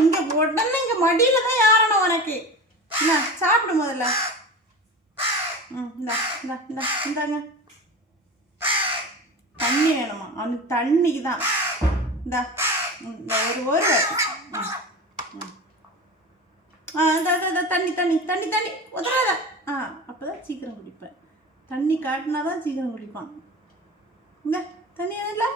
இங்கே உடனே இங்கே மடியில் தான் ஏறணும் உனக்கு. என்ன சாப்பிடு முதல்ல. இந்தாங்க தண்ணி வேணுமா? அவனுக்கு தண்ணிக்கு தான். இந்தா ஒரு தண்ணி தண்ணி தண்ணி தண்ணி உதறாத. அப்போதான் சீக்கிரம் குடிப்பேன். தண்ணி காட்டினா தான் சீக்கிரம் குடிப்பான். இந்த தண்ணி இல்லை.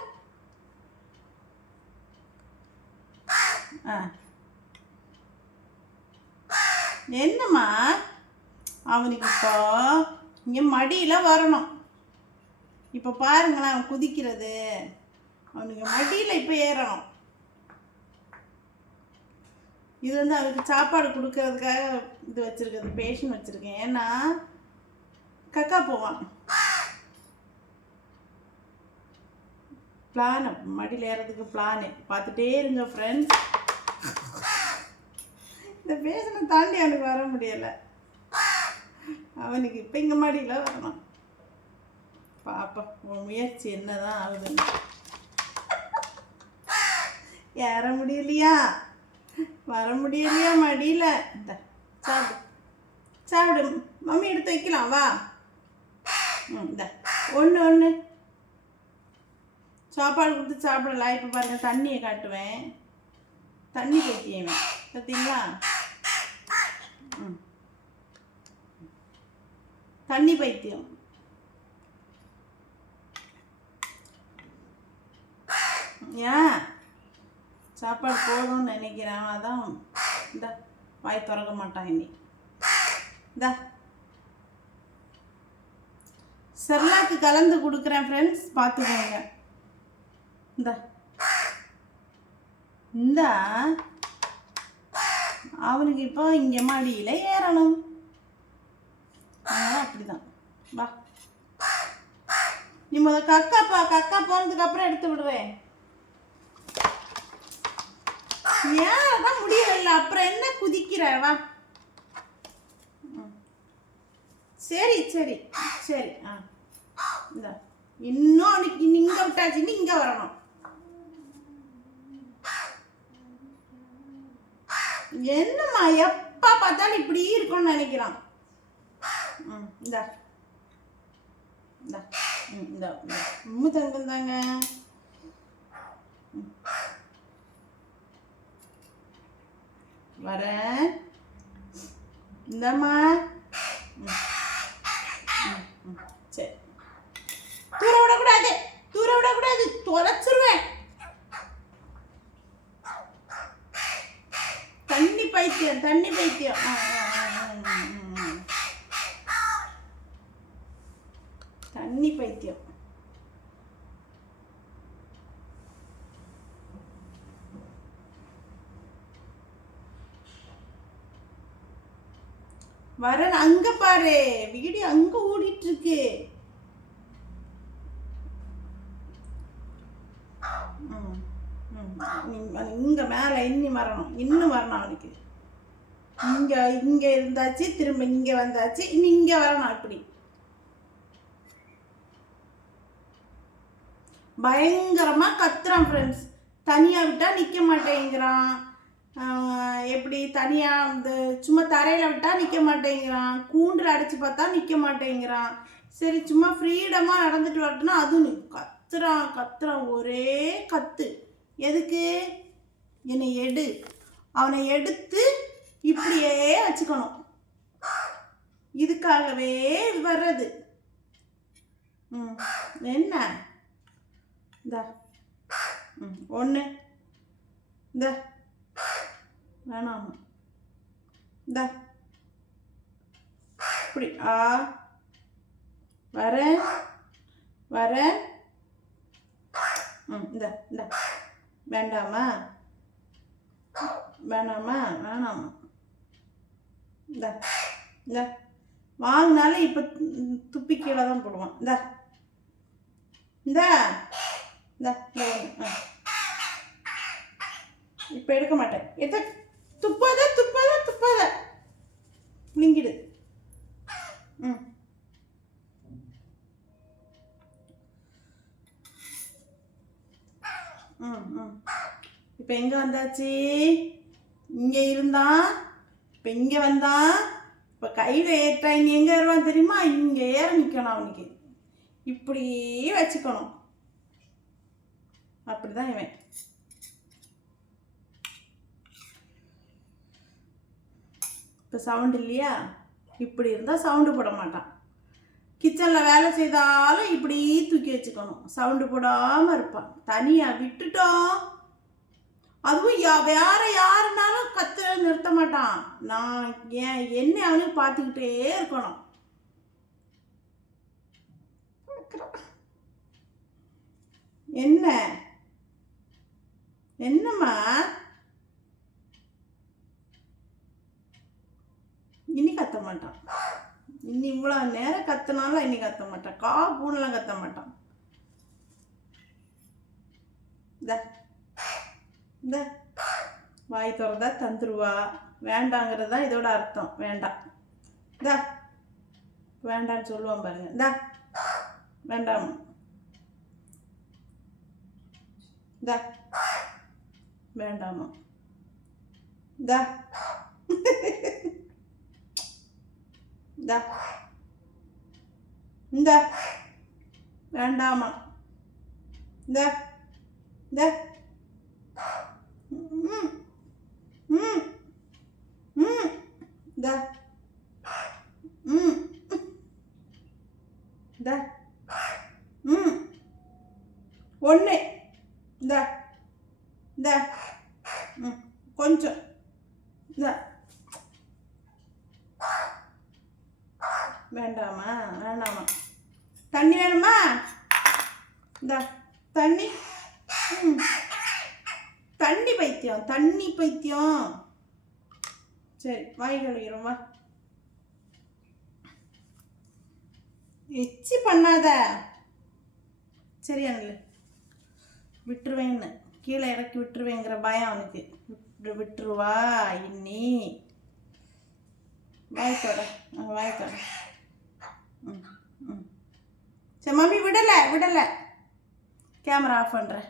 என்னம்மா அவனுக்கு இப்போ இங்கே மடியில் வரணும். இப்போ பாருங்களேன் அவன் குதிக்கிறது. அவனுக்கு மடியில் இப்போ ஏறணும். இது வந்து அவருக்கு சாப்பாடு கொடுக்கறதுக்காக இது வச்சுருக்கிறது, பேஷன் வச்சுருக்கேன். ஏன்னா கக்கா போவான். பிளான் மடியில் ஏறதுக்கு பிளானு பார்த்துட்டே இருங்க ஃப்ரெண்ட்ஸ். இந்த பேஷனை தாண்டி அவனுக்கு வர முடியலை. அவனுக்கு இப்போ இங்கே மடியில் வரணும். பாப்பா உன் முயற்சி என்னதான் ஆகுதுன்னு. ஏற முடியலையா? வர முடியலையா மடியில்? இந்த சாப்பிடு சாப்பிடு. மம்மி எடுத்து வைக்கலாம் வா. இந்த ஒன்று சாப்பாடு கொடுத்து சாப்பிடலாம். இப்போ பாருங்க தண்ணியை காட்டுவேன். தண்ணி பைத்தியவன் பார்த்தீங்களா? தண்ணி பைத்தியம். ஏன் சாப்பாடு போதும்னு நினைக்கிறேன். அதான் இந்த வாய் திறக்க மாட்டான். இனி இந்த செர்லாக்கு கலந்து கொடுக்குறேன் ஃப்ரெண்ட்ஸ், பார்த்துக்கோங்க. இந்த அவனுக்கு இப்போ இங்கே மாடியில் ஏறணும். அப்படிதான் வா. நீ முதல் கக்கா போனதுக்கு அப்புறம் எடுத்து விடுறேன். ஏன் அதான் முடியல, அப்புறம் என்ன குதிக்கிற? வா. சரி சரி சரி. இந்த இன்னும் அவனுக்கு இங்கே விட்டாச்சுன்னு இங்கே வரணும். என்னம்மா எப்போ பார்த்தாலும் இப்படி இருக்கும்னு நினைக்கிறான். இந்த இந்த தங்கந்தாங்க. வரேன். இந்தம்மா சரி. தூர விடக்கூடாது, தூர விடக்கூடாது, தொலைச்சிருவேன். தண்ணி பைத்தியம், தண்ணி பைத்தியம். தண்ணி பைத்தியம். வர அங்க பாரு, வீடியோ அங்க ஓடிட்டு இருக்கு. இங்க மேல இன்னும் வரணும் அவனுக்கு. இங்க இருந்தாச்சு, திரும்ப இங்க வந்தாச்சு, இங்க வரணும். அப்படி பயங்கரமா கத்துறான் ஃப்ரெண்ட்ஸ். தனியா விட்டா நிக்க மாட்டேங்கிறான். எப்படி தனியா இந்த சும்மா தரையில விட்டா நிக்க மாட்டேங்கிறான். கூண்டில் அடைச்சு பார்த்தா நிக்க மாட்டேங்கிறான். சரி சும்மா ஃப்ரீடமா நடந்துட்டு வரட்டுன்னா அதுவும் கத்துறான் ஒரே கத்து. எதுக்கு? என்னை எடு, அவனை எடுத்து இப்படியே வச்சுக்கணும். இதுக்காகவே வர்றது. என்ன இந்த ஒன்று இந்த வேணாமா இந்த இப்படி வரேன் இந்த இந்த வேண்டாமா இந்த இந்த வாங்கினாலும் இப்போ துப்பி கீழே தான் போடுவான். இந்த இந்த இந்த இப்போ எடுக்க மாட்டேன். துப்பாத நீங்கிடு. இப்போ எங்கே வந்தாச்சு? இங்கே இருந்தான், இப்போ இங்கே வந்தான். இப்போ கையில் ஏற்றா இனி எங்கே ஏறுவான் தெரியுமா? இங்கே ஏற நிற்கணும் அவனுக்கு. இப்படி வச்சுக்கணும். அப்படிதான் இவன். இப்போ சவுண்டு இல்லையா? இப்படி இருந்தால் சவுண்டு போட மாட்டான். கிச்சனில் வேலை செய்தாலும் இப்படி தூக்கி வச்சுக்கணும், சவுண்டு போடாமல் இருப்பான். தனியாக விட்டுட்டோம், அதுவும் வேற யாருனாலும் கத்துற நிறுத்த மாட்டான். நான் என்ன அவனுக்கு பார்த்துக்கிட்டே இருக்கணும். என்ன என்னம்மா? இனி கத்த மாட்டான். இன்னி இவ்வளோ நேரம் கத்தினாலும் இன்னி கத்த மாட்டான். பூனெல்லாம் கத்த மாட்டான். இந்த வாய் திறந்தா தந்துருவா. வேண்டாங்கிறது தான் இதோட அர்த்தம். வேண்டாம் இந்தா வேண்டான்னு சொல்லுவான் பாருங்க. இந்தா வேண்டாம், இந்தா வேண்டாமா, இந்தா இந்தா இந்த வேண்டாமா, இந்த இந்த ஒன்று இந்த இந்த கொஞ்சம் இந்த வேண்டாமா வேண்டாமா. தண்ணி வேணுமா? இந்த தண்ணி. தண்ணி பைத்தியம், தண்ணி பைத்தியம். சரி வாய் கழுவிடும் வா. எச்சி பண்ணாத சரியானு விட்டுருவேன்னு, கீழே இறக்கி விட்டுருவேங்கிற பயம் அவனுக்கு. விட்டுருவா இன்னி. வாய்க்கோட வாய்க்கோட. சரி மம்மி விடலை, கேமரா ஆஃப் பண்ணுறேன்.